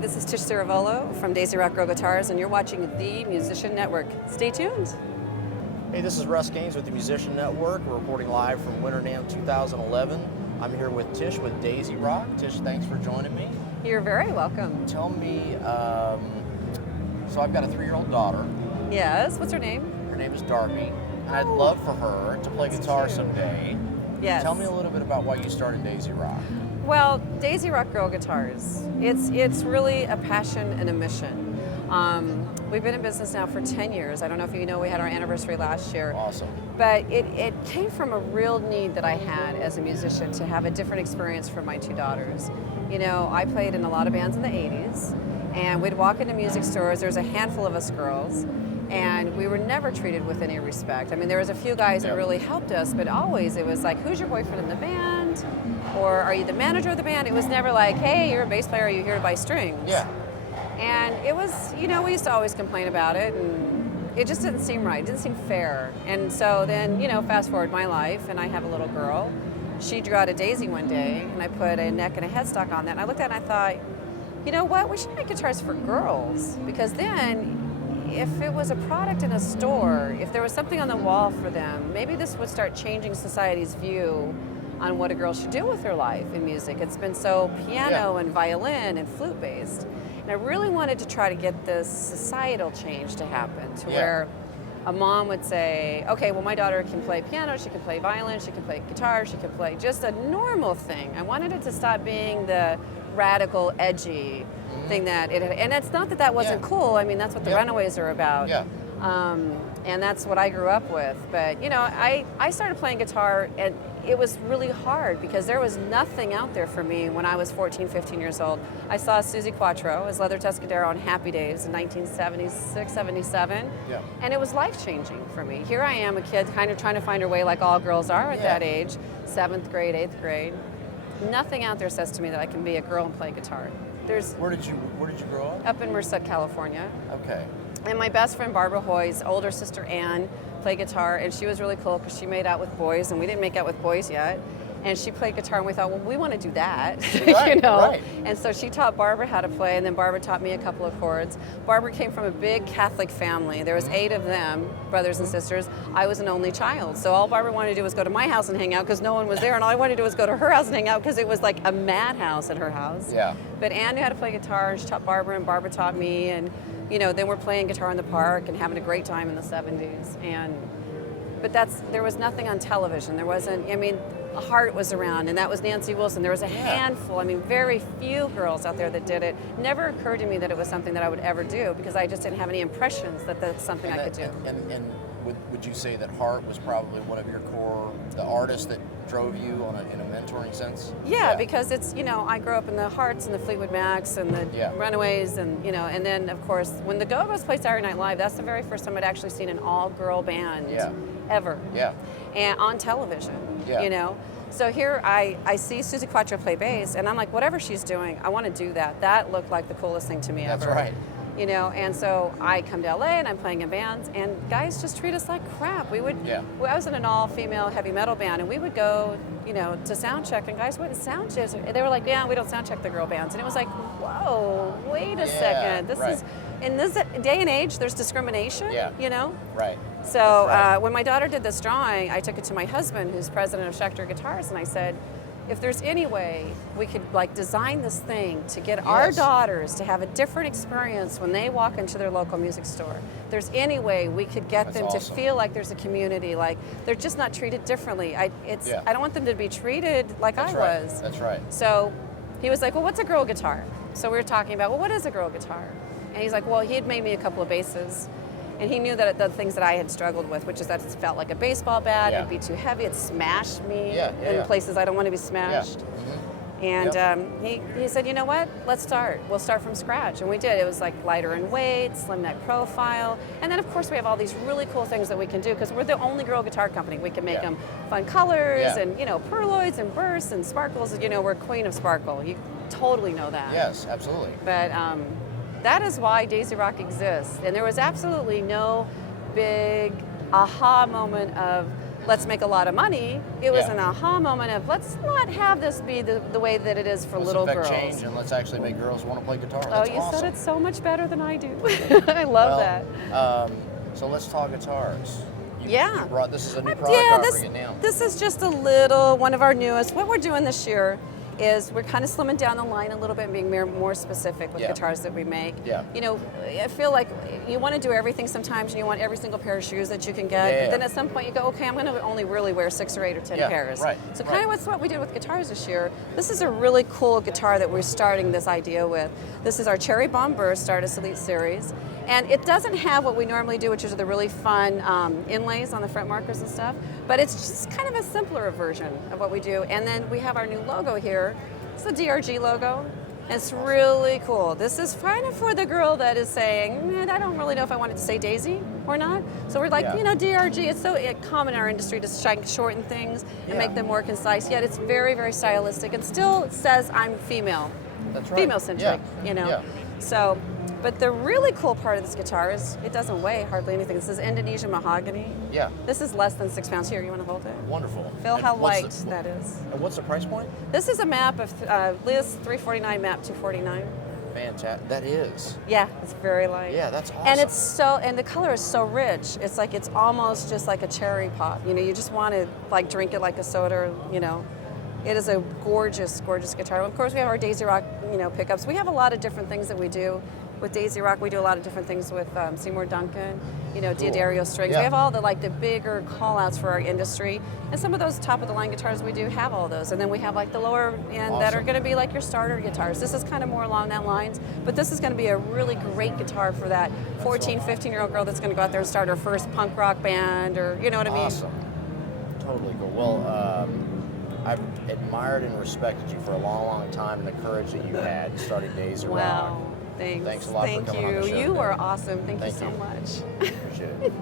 this is Tish Ciravolo from Daisy Rock Girl Guitars, and you're watching the Musician Network. Stay tuned. Hey, this is Russ Gaines with the Musician Network. We're reporting live from W NAMM 2011. I'm here with Tish with Daisy Rock. Tish, thanks for joining me. You're very welcome. Tell me, so I've got a 3-year-old daughter. Yes, what's her name? Her name is Darby, and I'd love for her to play guitar someday. Yes. Tell me a little bit about why you started Daisy Rock. Well, Daisy Rock Girl Guitars, it's really a passion and a mission. We've been in business now for 10 years. I don't know if you know, we had our anniversary last year. Awesome. But it came from a real need that I had as a musician to have a different experience for my 2 daughters. You know, I played in a lot of bands in the 80s, and we'd walk into music stores. There's a handful of us girls, and we were never treated with any respect. I mean, there was a few guys that really helped us, but always it was like, who's your boyfriend in the band? Or are you the manager of the band? It was never like, hey, you're a bass player, are you here to buy strings? Yeah. And it was, you know, we used to always complain about it, and it just didn't seem right. It didn't seem fair. And so then, you know, fast forward my life, and I have a little girl. She drew out a daisy one day, and I put a neck and a headstock on that. And I looked at it and I thought, you know what, we should make guitars for girls. Because then, if it was a product in a store, if there was something on the wall for them, maybe this would start changing society's view on what a girl should do with her life in music. It's been so piano and violin and flute based. And I really wanted to try to get this societal change to happen to where a mom would say, okay, well, my daughter can play piano, she can play violin, she can play guitar, she can play just a normal thing. I wanted it to stop being the radical, edgy thing that it had. And it's not that that wasn't cool. I mean, that's what the Runaways are about. Yeah. And that's what I grew up with. But, you know, I started playing guitar, and it was really hard because there was nothing out there for me when I was 14, 15 years old. I saw Suzi Quatro as Leather Tuscadero on Happy Days in 1976, 77, and it was life-changing for me. Here I am, a kid kind of trying to find her way like all girls are at that age, 7th grade, 8th grade. Nothing out there says to me that I can be a girl and play guitar. Where did you grow up? Up in Merced, California. Okay. And my best friend Barbara Hoy's older sister Ann played guitar, and she was really cool because she made out with boys, and we didn't make out with boys yet. And she played guitar, and we thought, well, we want to do that, Right, you know. right. And so she taught Barbara how to play, and then Barbara taught me a couple of chords. Barbara came from a big Catholic family. There was 8 of them, brothers and sisters. I was an only child, so all Barbara wanted to do was go to my house and hang out because no one was there, and all I wanted to do was go to her house and hang out because it was like a madhouse at her house. Yeah. But Ann knew how to play guitar, and she taught Barbara, and Barbara taught me, and you know, then we're playing guitar in the park and having a great time in the 70s. But there was nothing on television. There wasn't, I mean, Heart was around, and that was Nancy Wilson. There was a handful, I mean, very few girls out there that did it. Never occurred to me that it was something that I would ever do because I just didn't have any impressions that that's something I could do. And would you say that Heart was probably one of your core, the artists that drove you in a mentoring sense? Yeah, because it's, you know, I grew up in the Hearts and the Fleetwood Macs and the Runaways, and, you know, and then, of course, when the Go-Go's played Saturday Night Live, that's the very first time I'd actually seen an all-girl band ever. Yeah. And on television, you know. So here I see Suzi Quatro play bass, and I'm like, whatever she's doing, I want to do that. That looked like the coolest thing to me ever. That's right. You know, and so I come to LA and I'm playing in bands, and guys just treat us like crap. We would, I was in an all-female heavy metal band, and we would go, you know, to sound check, and guys wouldn't sound check. They were like, yeah, we don't sound check the girl bands. And it was like, whoa, wait a second. This is, in this day and age, there's discrimination, you know? Right. So when my daughter did this drawing, I took it to my husband, who's president of Schecter Guitars, and I said, if there's any way we could like design this thing to get our daughters to have a different experience when they walk into their local music store, if there's any way we could get them to feel like there's a community, like they're just not treated differently. I don't want them to be treated like I was. That's right. So he was like, well, what's a girl guitar? So we were talking about, well, what is a girl guitar? And he's like, well, he had made me a couple of basses. And he knew that the things that I had struggled with, which is that it felt like a baseball bat, it'd be too heavy, it smashed me in places I don't want to be smashed. And he said, you know what, let's start. We'll start from scratch. And we did. It was like lighter in weight, slim neck profile. And then, of course, we have all these really cool things that we can do because we're the only girl guitar company. We can make them fun colors and, you know, purloins and bursts and sparkles. You know, we're queen of sparkle. You totally know that. Yes, absolutely. But that is why Daisy Rock exists. And there was absolutely no big aha moment of, let's make a lot of money. It was Yeah. an aha moment of let's not have this be the way that it is for Let's little affect girls. change, and let's actually make girls want to play guitar. Oh, That's you awesome. said it so much better than I do. I love that. So let's talk guitars. Yeah. You brought, this is a new product Yeah, offering now. this is just a little, one of our newest. What we're doing this year is we're kind of slimming down the line a little bit and being more specific with Yeah. guitars that we make. Yeah. You know, I feel like you want to do everything sometimes and you want every single pair of shoes that you can get. Yeah. But then at some point you go, okay, I'm going to only really wear 6 or 8 or 10 Yeah, pairs. right, So right. kind of what we did with guitars this year. This is a really cool guitar that we're starting this idea with. This is our Cherry Bomb Burst Artist Elite Series. And it doesn't have what we normally do, which is the really fun inlays on the front markers and stuff, but it's just kind of a simpler version of what we do. And then we have our new logo here. It's the DRG logo. And it's really cool. This is kind of for the girl that is saying, man, I don't really know if I want it to say Daisy or not. So we're like, Yeah. you know, DRG, it's so common in our industry to shorten things and Yeah. make them more concise, yet it's very, very stylistic and still says I'm female. That's right. Female-centric, Yeah. you know. Yeah. So, but the really cool part of this guitar is it doesn't weigh hardly anything. This is Indonesian mahogany. Yeah. This is less than 6 pounds. Here, you want to hold it? Wonderful. Feel And how what's light the- that is. And what's the price point? This is a map of Liz 349, map 249. Fantastic. That is. Yeah, it's very light. Yeah, that's awesome. And it's and the color is so rich. It's like it's almost just like a cherry pop. You know, you just want to like drink it like a soda. You know, it is a gorgeous, gorgeous guitar. Of course, we have our Daisy Rock, you know, pickups. We have a lot of different things that we do. With Daisy Rock, we do a lot of different things with Seymour Duncan, you know, Cool. D'Addario strings. Yeah. We have all the like the bigger call outs for our industry. And some of those top of the line guitars we do have all those. And then we have like the lower end that are Awesome. going to be like your starter guitars. This is kind of more along that lines, but this is going to be a really great guitar for that 14, 15-year-old girl that's going to go out there and start her first punk rock band, or you know what I mean? Awesome. Totally cool. Well, I've admired and respected you for a long, long time, and the courage that you had starting Daisy Rock. Wow. Thanks. Thanks a lot for Thank coming on the you. show You today. are awesome. Thank you Thank so you. much. Appreciate it.